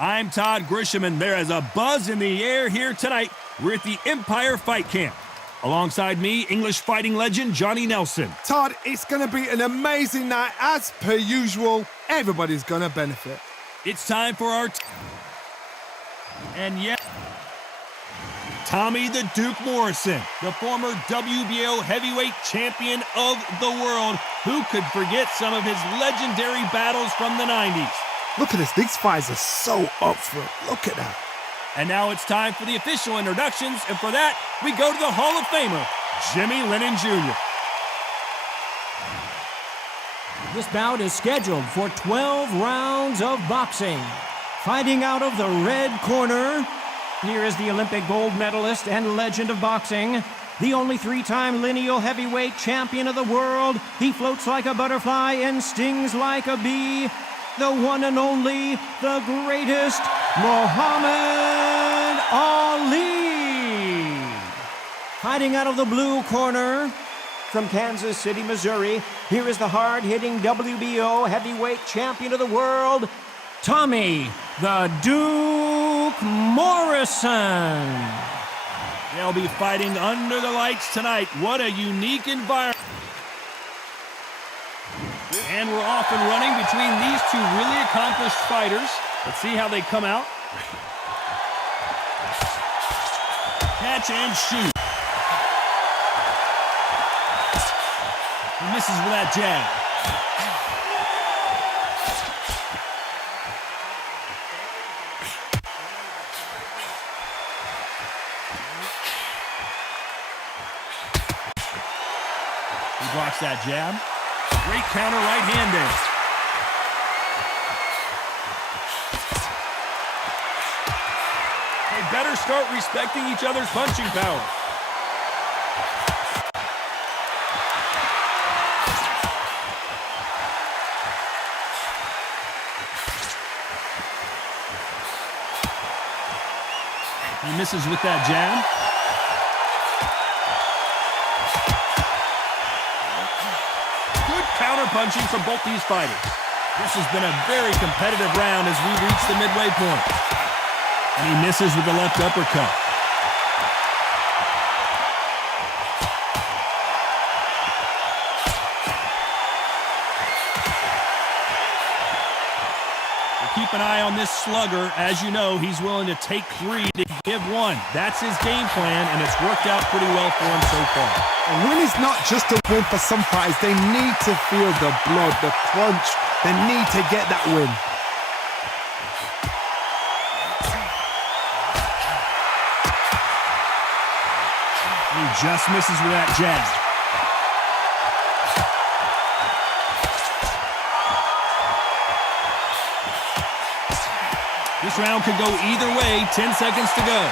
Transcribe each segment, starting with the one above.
I'm Todd Grisham, and there is a buzz in the air here tonight. We're at the Empire Fight Camp. Alongside me, English fighting legend Johnny Nelson. Todd, it's going to be an amazing night. As per usual, everybody's going to benefit. It's time for our... And yet... Tommy the Duke Morrison, the former WBO heavyweight champion of the world. Who could forget some of his legendary battles from the 90s? Look at this. These fights are so up for it. Look at that. And now it's time for the official introductions. And for that, we go to the Hall of Famer, Jimmy Lennon Jr. This bout is scheduled for 12 rounds of boxing. Fighting out of the red corner, here is the Olympic gold medalist and legend of boxing, the only three-time lineal heavyweight champion of the world. He floats like a butterfly and stings like a bee. The one and only, the greatest, Muhammad Ali. Fighting out of the blue corner, from Kansas City, Missouri, here is the hard-hitting WBO heavyweight champion of the world, Tommy the Duke Morrison. They'll be fighting under the lights tonight. What a unique environment. And we're off and running between these two really accomplished fighters. Let's see how they come out. Catch and shoot. He misses with that jab. He blocks that jab. Great counter right-handed. They better start respecting each other's punching power. He misses with that jab. Counter-punching from both these fighters. This has been a very competitive round as we reach the midway point. And he misses with the left uppercut. We'll keep an eye on this slugger. As you know, he's willing to take 3 to give 1. That's his game plan, and it's worked out pretty well for him so far. A win is not just a win for some fighters. They need to feel the blood, the crunch. They need to get that win. He just misses with that jab. This round could go either way. 10 seconds to go.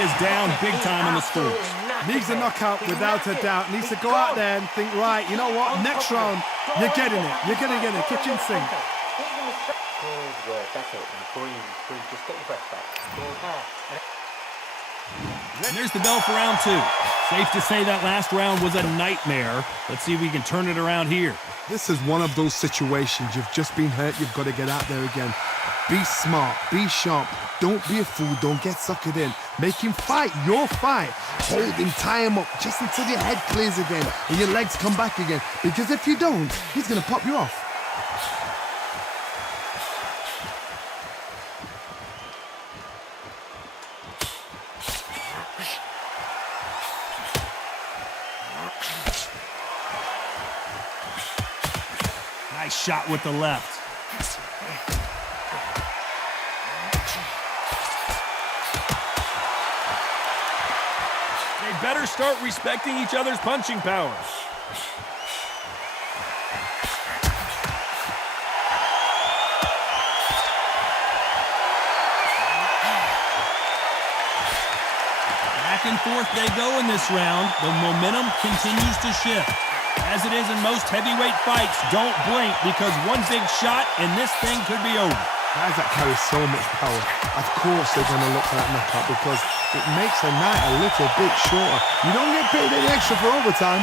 Is down big time on the scores. Needs a knockout without a doubt. Needs to go out there and think, right, you know what, next round, you're getting it. You're going to get it. Kitchen sink. And there's the bell for round 2. Safe to say that last round was a nightmare. Let's see if we can turn it around here. This is one of those situations. You've just been hurt. You've got to get out there again. Be smart. Be sharp. Don't be a fool. Don't get suckered in. Make him fight your fight. Hold him, tie him up just until your head clears again and your legs come back again. Because if you don't, he's going to pop you off. Nice shot with the left. They better start respecting each other's punching power. Back and forth they go in this round. The momentum continues to shift. As it is in most heavyweight fights, don't blink because one big shot and this thing could be over. Guys that carry so much power, of course they're going to look for that knockout because it makes the night a little bit shorter. You don't get paid any extra for overtime.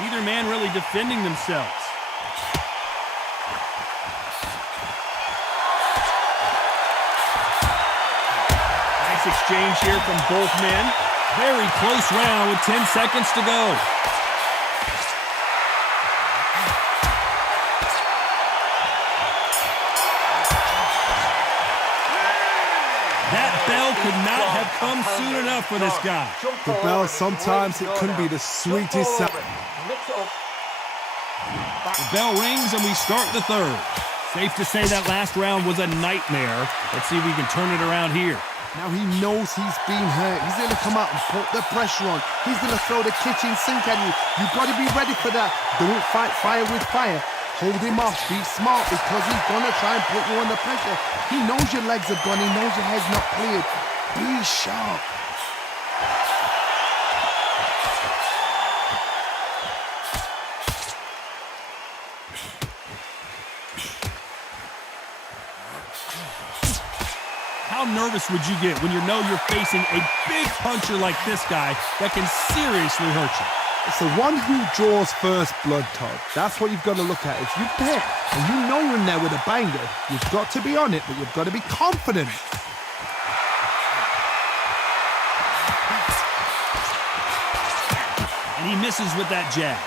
Neither man really defending themselves. Nice exchange here from both men. Very close round with 10 seconds to go. That bell could not have come soon enough for this guy. The bell, sometimes it can be the sweetest sound. The bell rings and we start the third. Safe to say that last round was a nightmare. Let's see if we can turn it around here. Now he knows he's been hurt. He's going to come out and put the pressure on. He's going to throw the kitchen sink at you. You've got to be ready for that. Don't fight fire with fire. Hold him off. Be smart because he's going to try and put you under pressure. He knows your legs are gone. He knows your head's not cleared. Be sharp. How nervous would you get when you know you're facing a big puncher like this guy that can seriously hurt you? It's the one who draws first blood, Todd. That's what you've got to look at. If you bet and you know you're in there with a banger, you've got to be on it, but you've got to be confident. And he misses with that jab.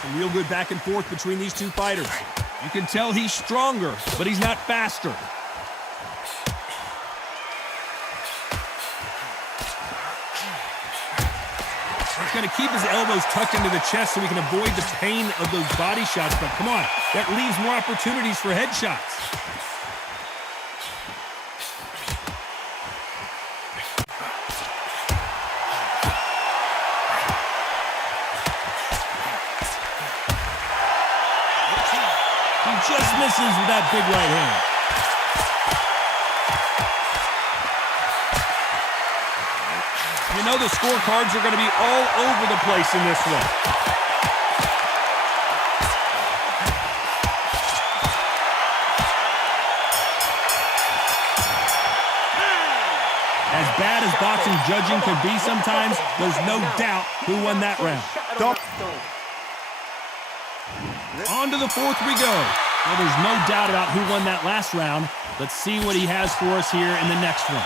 Some real good back and forth between these two fighters. You can tell he's stronger, but he's not faster. He's going to keep his elbows tucked into the chest so he can avoid the pain of those body shots, but come on, that leaves more opportunities for headshots. Just misses with that big right hand. You know the scorecards are going to be all over the place in this one. As bad as boxing judging can be sometimes, there's no doubt who won that round. On to the fourth we go. Well, there's no doubt about who won that last round. Let's see what he has for us here in the next one.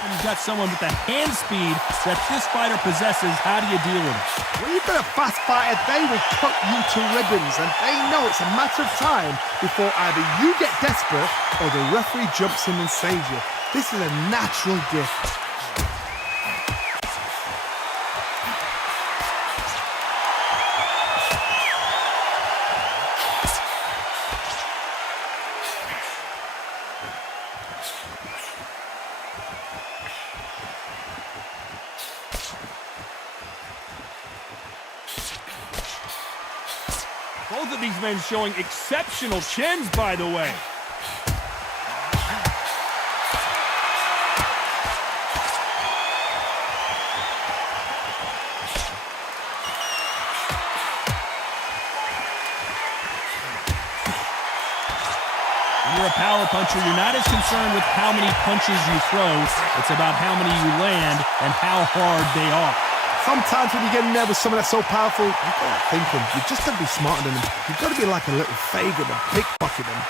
And you've got someone with the hand speed that this fighter possesses. How do you deal with it? When you've got a fast fighter, they will cut you to ribbons, and they know it's a matter of time before either you get desperate or the referee jumps in and saves you. This is a natural gift. Both of these men showing exceptional chins, by the way. When you're a power puncher, you're not as concerned with how many punches you throw. It's about how many you land and how hard they are. Sometimes when you get in there with someone that's so powerful, you've got to think him. You've just got to be smarter than him. You've got to be like a little faggot and pickpocket him.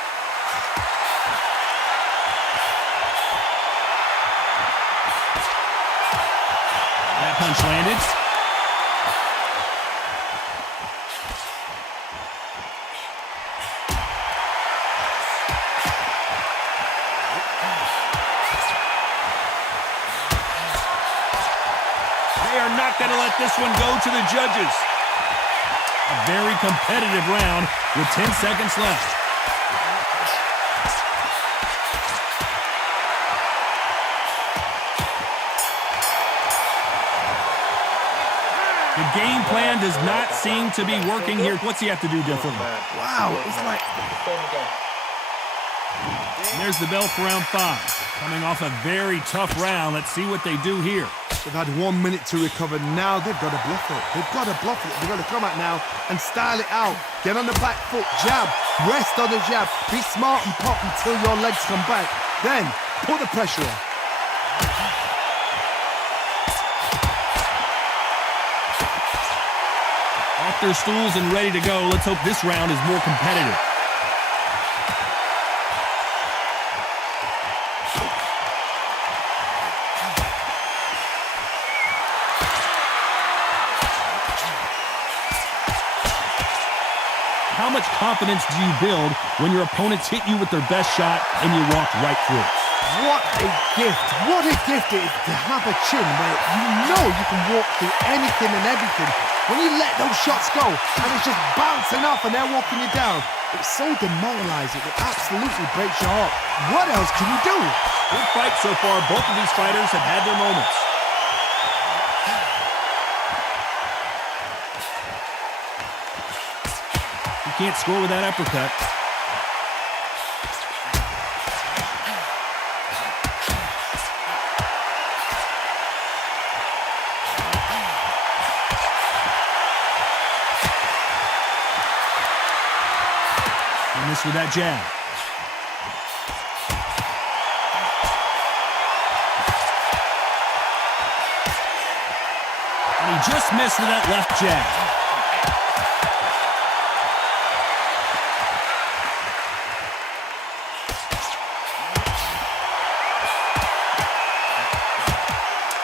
That punch landed. They are not going to let this one go to the judges. A very competitive round with 10 seconds left. The game plan does not seem to be working here. What's he have to do differently? Wow, it's like... And there's the bell for round 5. Coming off a very tough round. Let's see what they do here. They've had 1 minute to recover. Now they've got to bluff it. They've got to bluff it. They've got to come out now and style it out. Get on the back foot, jab, rest on the jab. Be smart and pop until your legs come back. Then, put the pressure on. Off their stools and ready to go. Let's hope this round is more competitive. How much confidence do you build when your opponents hit you with their best shot and you walk right through it? What a gift. What a gift it is to have a chin where you know you can walk through anything and everything. When you let those shots go and it's just bouncing off and they're walking you down, it's so demoralizing. It absolutely breaks your heart. What else can you do? Good fight so far. Both of these fighters have had their moments. You can't score with that uppercut. And this with that jab. And he just missed with that left jab.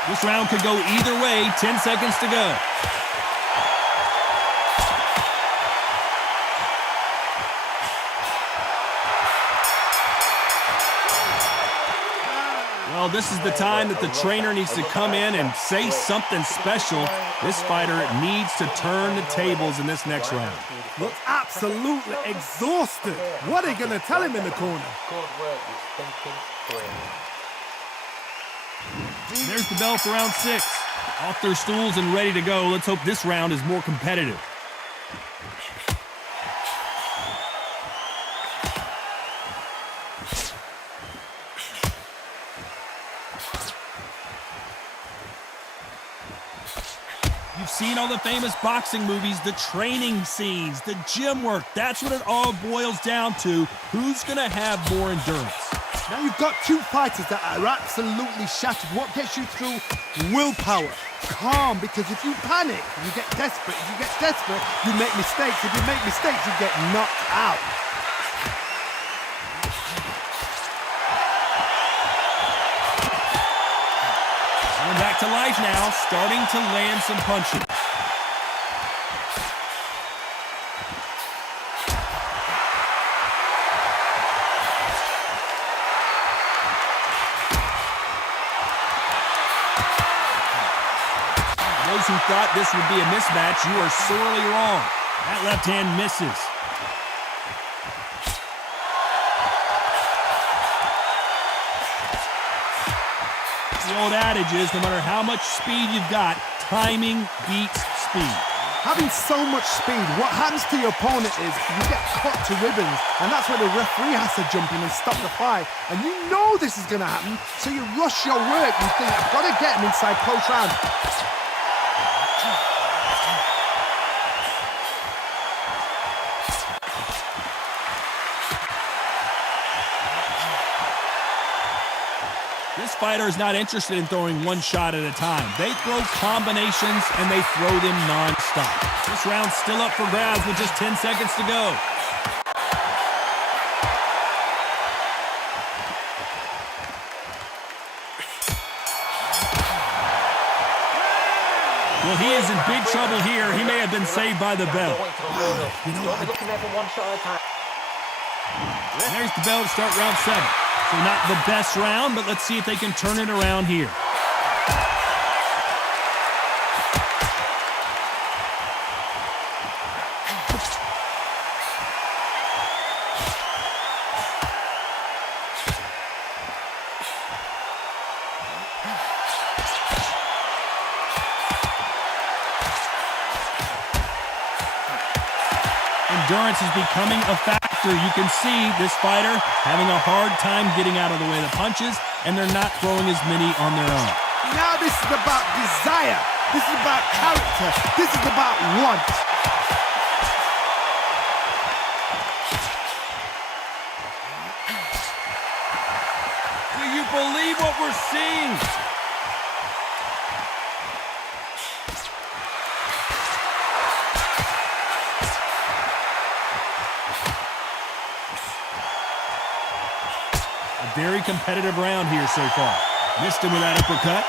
This round could go either way. 10 seconds to go. Well, this is the time that the trainer needs to come in and say something special. This fighter needs to turn the tables in this next round. Looks absolutely exhausted. What are you going to tell him in the corner? There's the bell for round 6. Off their stools and ready to go. Let's hope this round is more competitive. You've seen all the famous boxing movies, the training scenes, the gym work. That's what it all boils down to. Who's going to have more endurance? Now you've got two fighters that are absolutely shattered. What gets you through? Willpower. Calm, because if you panic, you get desperate. If you get desperate, you make mistakes. If you make mistakes, you get knocked out. Coming back to life now, starting to land some punches. Those who thought this would be a mismatch, you are sorely wrong. That left hand misses. The old adage is, no matter how much speed you've got, timing beats speed. Having so much speed, what happens to your opponent is you get cut to ribbons, and that's where the referee has to jump in and stop the fight. And you know this is going to happen, so you rush your work. You think, I've got to get him inside close round. This fighter is not interested in throwing one shot at a time. They throw combinations and they throw them non-stop. This round's still up for grabs with just 10 seconds to go. Well, he is in big trouble here. He may have been saved by the bell. You know what? There's the bell to start round 7. So not the best round, but let's see if they can turn it around here. endurance is becoming a factor. You can see this fighter having a hard time getting out of the way of the punches, and they're not throwing as many on their own. Now this is about desire. This is about character. This is about want. Do you believe what we're seeing? A very competitive round here so far. Missed him with that uppercut.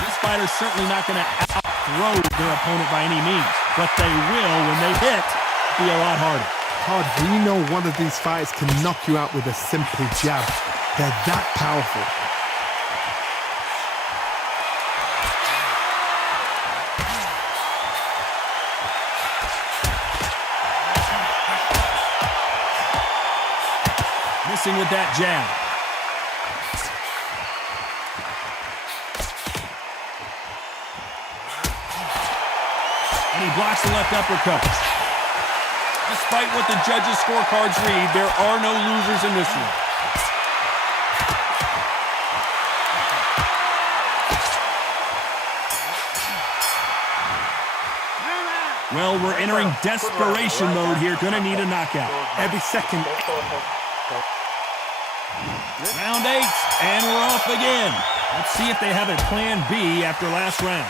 This fighter's certainly not going to out-throw their opponent by any means, but they will, when they hit, be a lot harder. Todd, we know one of these fighters can knock you out with a simple jab. They're that powerful. Missing with that jab. And he blocks the left uppercut. Despite what the judges' scorecards read, there are no losers in this one. Well, we're entering desperation mode here. Gonna need a knockout. Every second. Round 8, and we're off again. Let's see if they have a plan B after last round.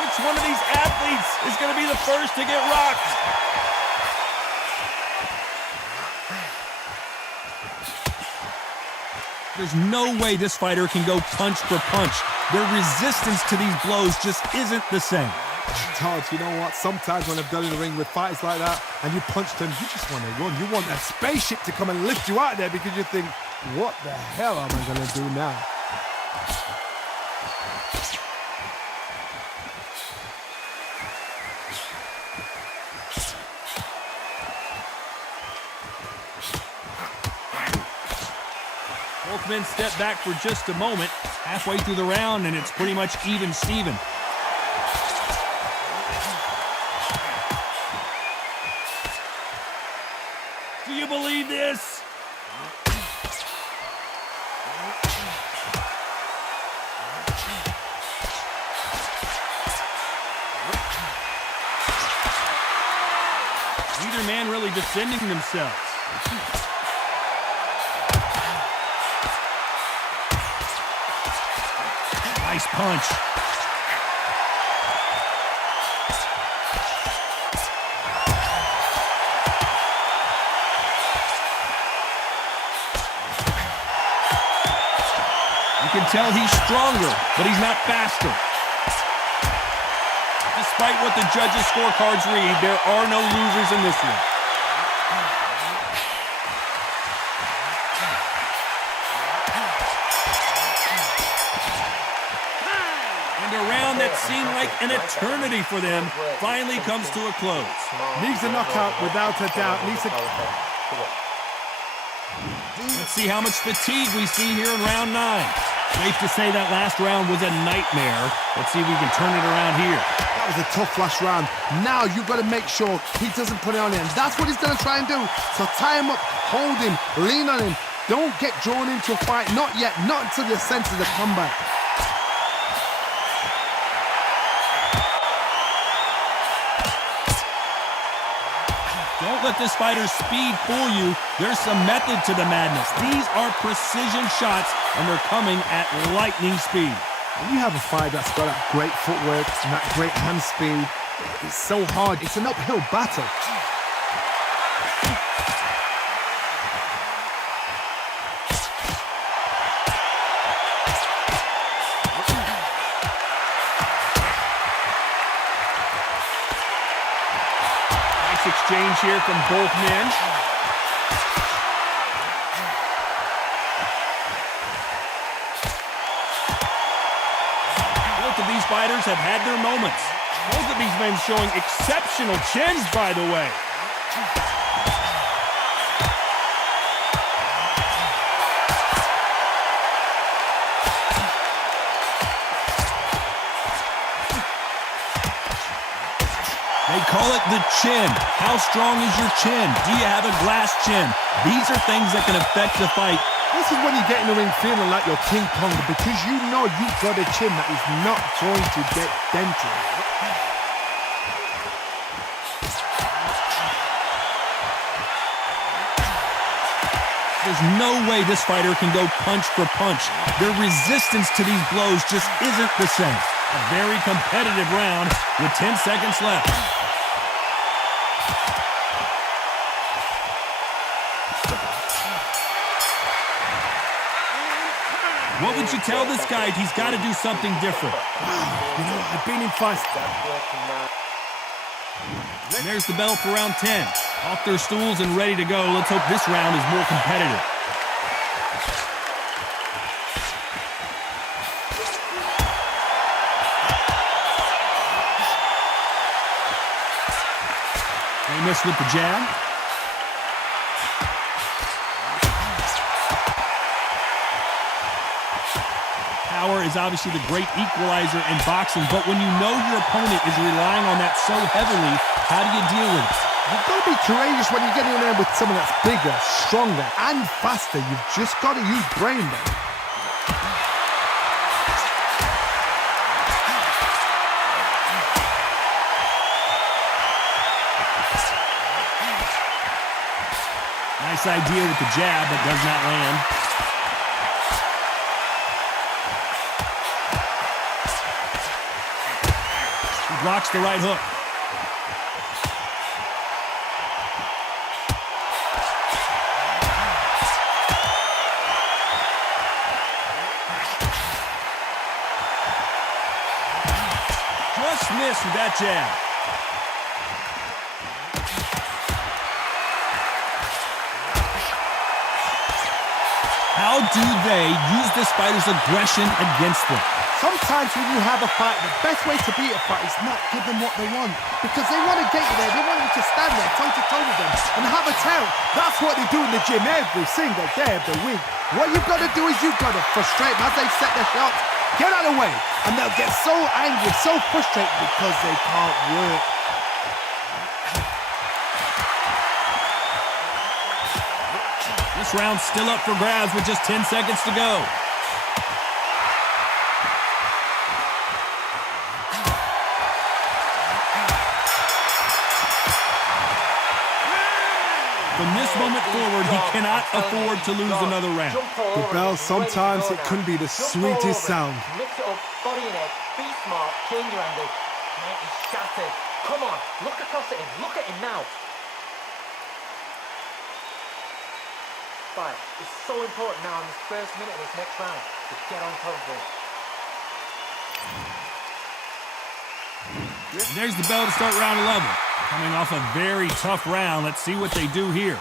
Which one of these athletes is going to be the first to get rocked? There's no way this fighter can go punch for punch. Their resistance to these blows just isn't the same. Todd, you know what? Sometimes when I've done in the ring with fighters like that and you punch them, you just want to run. You want that spaceship to come and lift you out there because you think, what the hell am I going to do now? Both men step back for just a moment, halfway through the round, and it's pretty much even-Steven. Do you believe this? Neither man really defending themselves. Nice punch. You can tell he's stronger, but he's not faster. Despite what the judges' scorecards read, there are no losers in this one. A round that seemed like an eternity for them finally comes to a close. Needs a knockout without a doubt. Let's see how much fatigue we see here in round 9. Safe to say that last round was a nightmare. Let's see if we can turn it around here. That was a tough last round. Now you've got to make sure he doesn't put it on him. That's what he's going to try and do. So tie him up, hold him, lean on him. Don't get drawn into a fight. Not yet. Not until your senses have come back. Don't let this fighter's speed fool you. There's some method to the madness. These are precision shots, and they're coming at lightning speed. When you have a fight that's got that great footwork and that great hand speed, it's so hard. It's an uphill battle. Exchange here from both men. Both of these fighters have had their moments. Both of these men showing exceptional chins, by the way. They call it the chin. How strong is your chin? Do you have a glass chin? These are things that can affect the fight. This is when you get in the ring feeling like you're King Kong because you know you've got a chin that is not going to get dented. There's no way this fighter can go punch for punch. Their resistance to these blows just isn't the same. A very competitive round with 10 seconds left. What would you tell this guy if he's got to do something different? You know, I've been in fights. And there's the bell for round 10. Off their stools and ready to go. Let's hope this round is more competitive. They miss with the jab. Power is obviously the great equalizer in boxing, but when you know your opponent is relying on that so heavily, how do you deal with it? You've got to be courageous when you get in there with someone that's bigger, stronger, and faster. You've just got to use brain there. Nice idea with the jab, but does not land. He blocks the right hook. Just missed with that jab. How do they use this fighter's aggression against them? Sometimes when you have a fight, the best way to beat a fight is not give them what they want. Because they want to get you there. They want you to stand there toe-to-toe with them and have a tell. That's what they do in the gym every single day of the week. What you've got to do is you've got to frustrate them as they set their shots. Get out of the way. And they'll get so angry, so frustrated because they can't work. This round's still up for grabs with just 10 seconds to go. From this moment forward, he cannot afford to lose another round. The bell, sometimes it can be the sweetest sound. Mix it up, body and head, be smart, change your angle. Mate, he's shattered. Come on, look across at him, look at him now. Fight. It's so important now in this first minute of this next round to get on top of it. And there's the bell to start round 11. Coming off a very tough round. Let's see what they do here.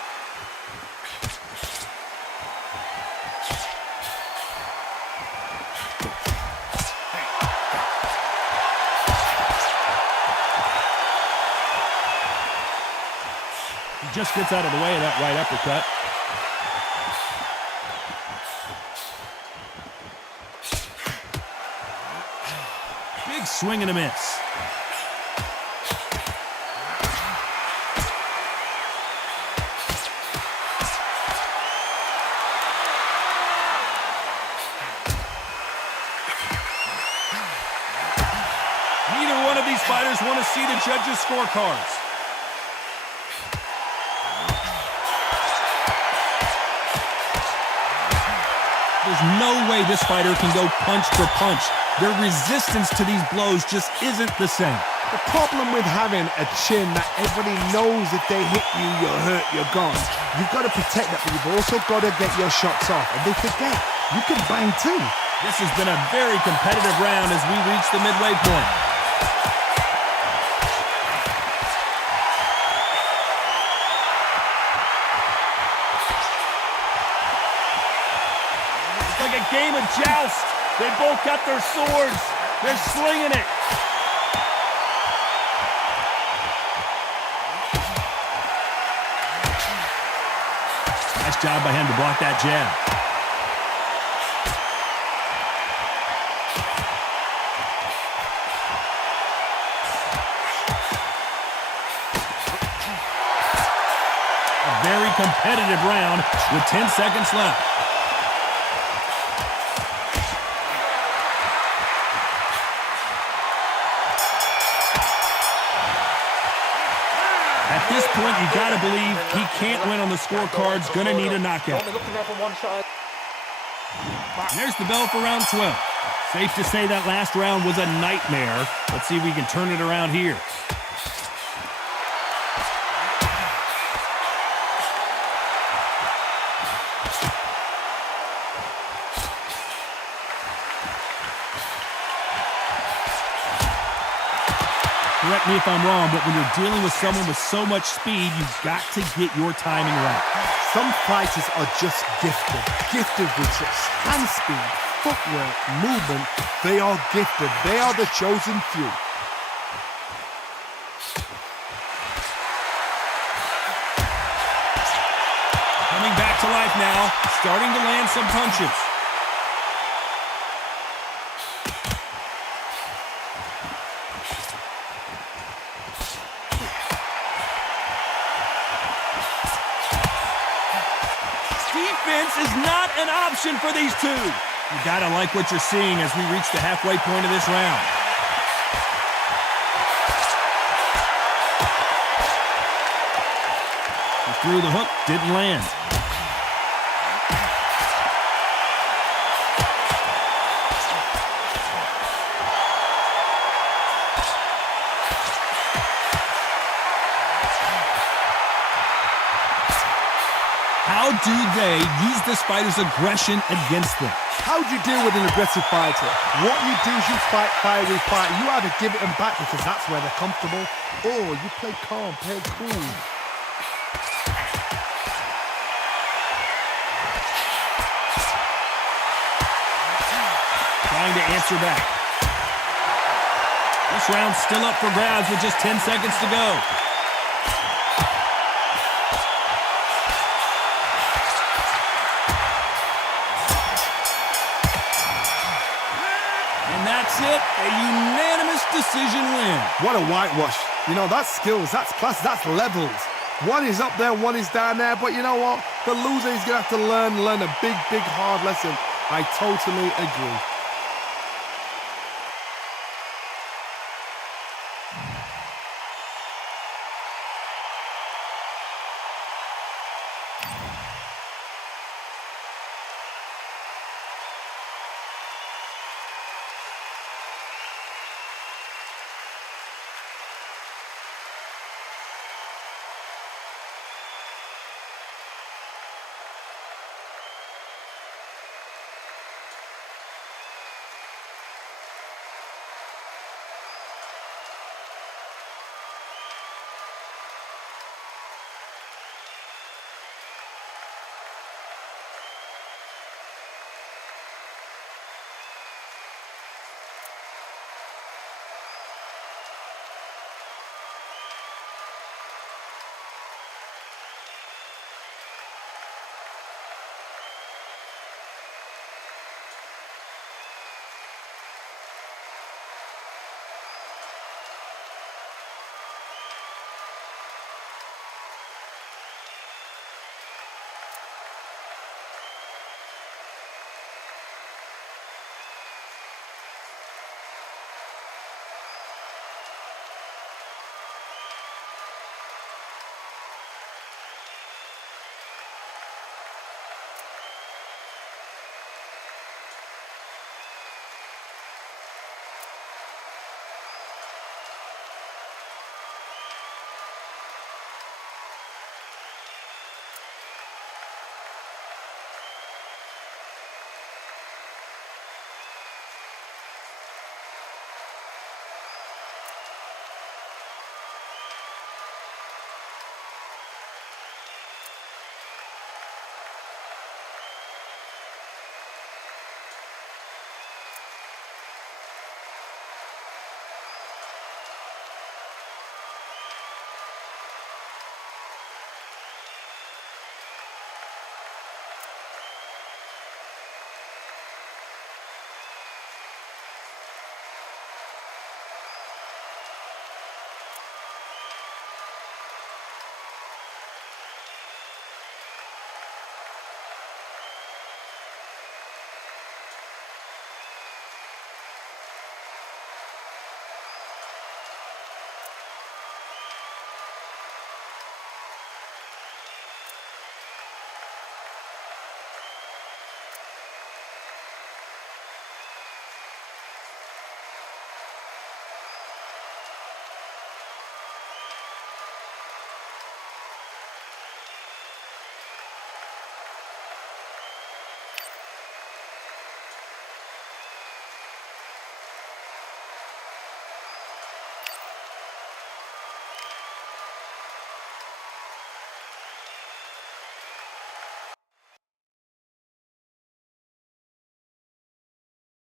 He just gets out of the way of that right uppercut. Big swing and a miss. Neither one of these fighters want to see the judges' scorecards. There's no way this fighter can go punch for punch. Their resistance to these blows just isn't the same. The problem with having a chin that everybody knows if they hit you, you're hurt, you're gone. You've got to protect that, but you've also got to get your shots off. And they forget, you can bang too. This has been a very competitive round as we reach the midway point. It's like a game of joust. They both got their swords. They're slinging it. Nice job by him to block that jab. A very competitive round with 10 seconds left. At this point, you got to believe he can't win on the scorecards. Going to need a knockout. There's the bell for round 12. Safe to say that last round was a nightmare. Let's see if we can turn it around here. Correct me if I'm wrong, but when you're dealing with someone with so much speed, you've got to get your timing right. Some fighters are just gifted with just hand speed, footwork, movement. They are gifted. They are the chosen few. Coming back to life now, starting to land some punches. Defense is not an option for these two. You gotta like what you're seeing as we reach the halfway point of this round. He threw the hook, didn't land. How do they use this fighter's aggression against them? How do you deal with an aggressive fighter? What you do is you fight fire with fire. You either give it them back because that's where they're comfortable, or you play calm, play cool. Trying to answer back. This round's still up for grabs with just 10 seconds to go. That's it, a unanimous decision win. What a whitewash. You know, that's skills, that's class, that's levels. One is up there, one is down there, but you know what? The loser is going to have to learn a big, hard lesson. I totally agree.